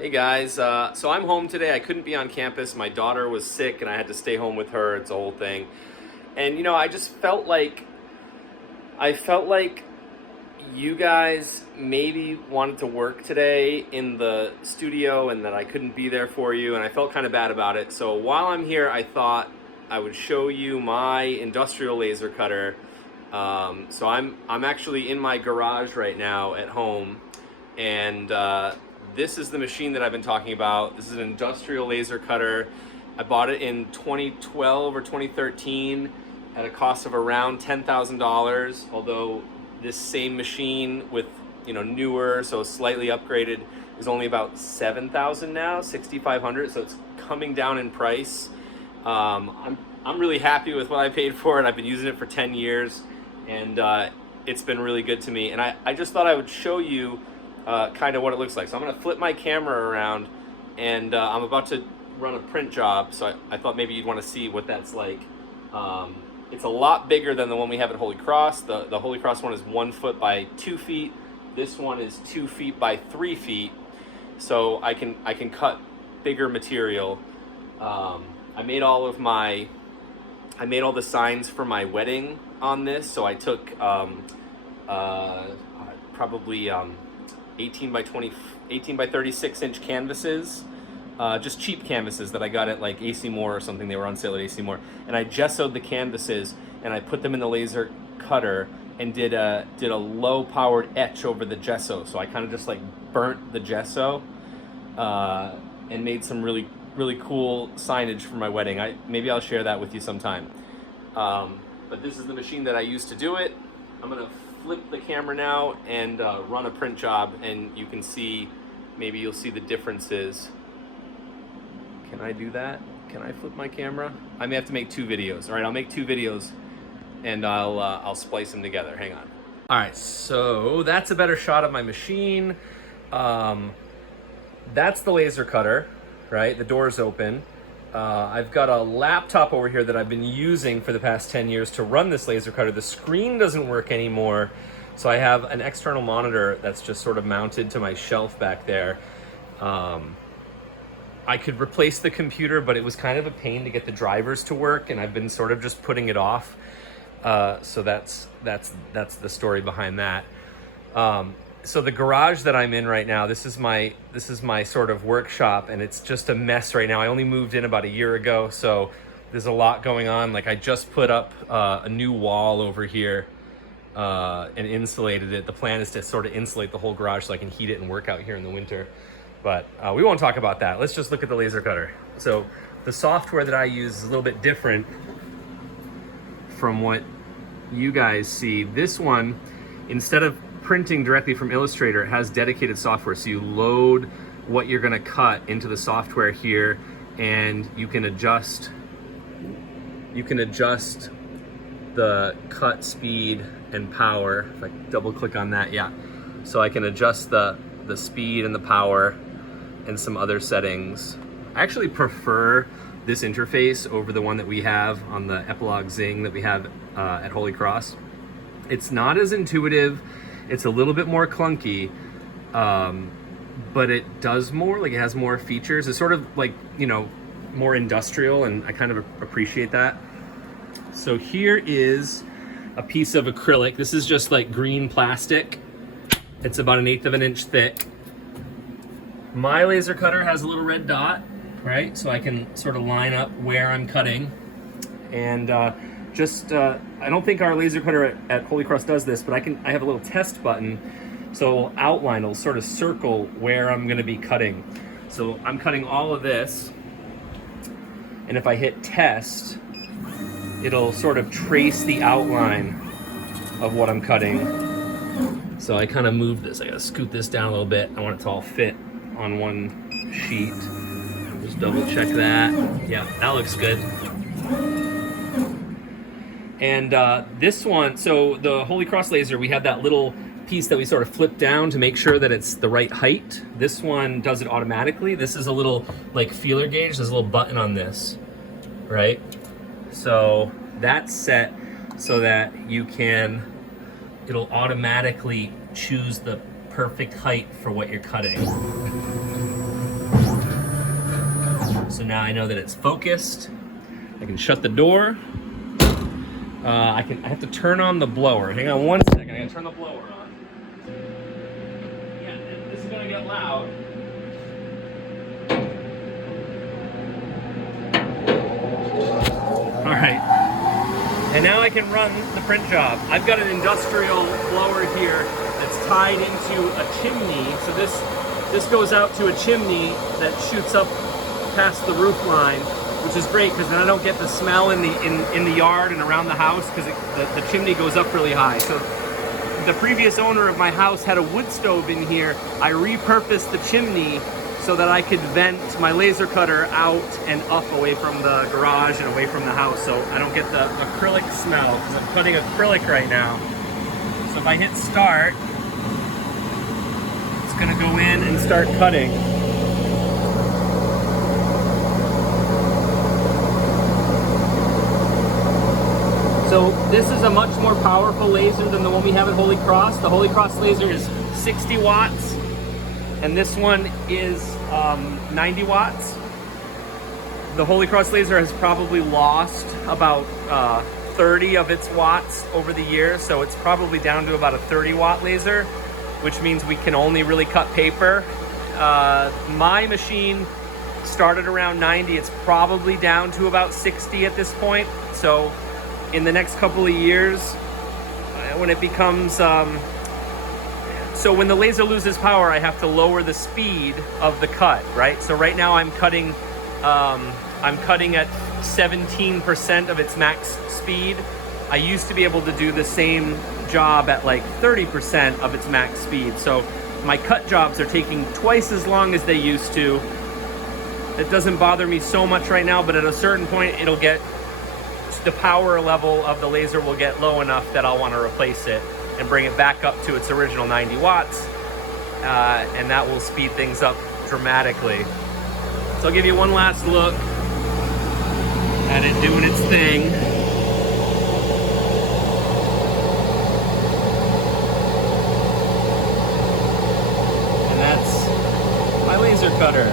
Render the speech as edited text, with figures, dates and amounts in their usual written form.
Hey guys, so I'm home today. I couldn't be on campus. My daughter was sick and I had to stay home with her. It's a whole thing. And I just felt like you guys maybe wanted to work today in the studio and that I couldn't be there for you, and I felt kind of bad about it. So while I'm here, I thought I would show you my industrial laser cutter. So I'm actually in my garage right now at home, and this is the machine that I've been talking about. This is an industrial laser cutter. I bought it in 2012 or 2013 at a cost of around $10,000, although this same machine with newer, so slightly upgraded, is only about 7,000 now, 6,500. So it's coming down in price. I'm really happy with what I paid for it. I've been using it for 10 years, and it's been really good to me. And I just thought I would show you kind of what it looks like. So I'm going to flip my camera around, and I'm about to run a print job. So I thought maybe you'd want to see what that's like. It's a lot bigger than the one we have at Holy Cross. The Holy Cross one is 1 foot by 2 feet. This one is 2 feet by 3 feet. So I can cut bigger material. I made all the signs for my wedding on this. So I took probably 18 by 36 inch canvases. Just cheap canvases that I got at like AC Moore or something. They were on sale at AC Moore, and I gessoed the canvases and I put them in the laser cutter and did a low powered etch over the gesso. So I kind of just like burnt the gesso and made some really cool signage for my wedding. Maybe I'll share that with you sometime. But this is the machine that I used to do it. I'm gonna flip the camera now and run a print job, and you can see, maybe you'll see the differences. Can I do that? Can I flip my camera? I may have to make 2 videos. All right, I'll make 2 videos, and I'll splice them together. Hang on. All right, so that's a better shot of my machine. That's the laser cutter, right? The door's open. I've got a laptop over here that I've been using for the past 10 years to run this laser cutter. The screen doesn't work anymore, so I have an external monitor that's just sort of mounted to my shelf back there. I could replace the computer, but it was kind of a pain to get the drivers to work, and I've been sort of just putting it off. So that's the story behind that. So the garage that I'm in right now, this is my sort of workshop, and it's just a mess right now. I only moved in about a year ago, so there's a lot going on. Like, I just put up a new wall over here and insulated it. The plan is to sort of insulate the whole garage so I can heat it and work out here in the winter. But we won't talk about that. Let's just look at the laser cutter. So the software that I use is a little bit different from what you guys see. This one, instead of printing directly from Illustrator, it has dedicated software. So you load what you're gonna cut into the software here, and you can adjust the cut speed and power. If I double click on that, yeah. So I can adjust the speed and the power and some other settings. I actually prefer this interface over the one that we have on the Epilog Zing that we have at Holy Cross. It's not as intuitive. It's a little bit more clunky, but it does more. Like, it has more features. It's sort of like, more industrial, and I kind of appreciate that. So here is a piece of acrylic. This is just like green plastic. It's about 1/8 of an inch thick. My laser cutter has a little red dot, right? So I can sort of line up where I'm cutting. And I don't think our laser cutter at Holy Cross does this, but I have a little test button. So it'll sort of circle where I'm gonna be cutting. So I'm cutting all of this, and if I hit test, it'll sort of trace the outline of what I'm cutting. So I kind of moved this. I gotta scoot this down a little bit. I want it to all fit on one sheet. Just double check that. Yeah, that looks good. And this one, so the Holy Cross laser, we have that little piece that we sort of flip down to make sure that it's the right height. This one does it automatically. This is a little like feeler gauge. There's a little button on this, right? So that's set so that it'll automatically choose the perfect height for what you're cutting. So now I know that it's focused. I can shut the door. I have to turn on the blower. Hang on one second. I gotta turn the blower on. Yeah, this is gonna get loud. All right. And now I can run the print job. I've got an industrial blower here that's tied into a chimney. So this goes out to a chimney that shoots up past the roof line, which is great because then I don't get the smell in the yard and around the house because the chimney goes up really high. So the previous owner of my house had a wood stove in here. I repurposed the chimney so that I could vent my laser cutter out and up away from the garage and away from the house, so I don't get the acrylic smell because I'm cutting acrylic right now. So if I hit start, it's gonna go in and start cutting. So this is a much more powerful laser than the one we have at Holy Cross. The Holy Cross laser is 60 watts, and this one is 90 watts. The Holy Cross laser has probably lost about 30 of its watts over the years, so it's probably down to about a 30 watt laser, which means we can only really cut paper. My machine started around 90. It's probably down to about 60 at this point. So in the next couple of years, when it becomes so when the laser loses power, I have to lower the speed of the cut, right? So right now I'm cutting at 17% of its max speed. I used to be able to do the same job at like 30% of its max speed. So my cut jobs are taking twice as long as they used to. It doesn't bother me so much right now, but at a certain point it'll get, the power level of the laser will get low enough that I'll want to replace it and bring it back up to its original 90 watts, and that will speed things up dramatically. So I'll give you one last look at it doing its thing. And that's my laser cutter.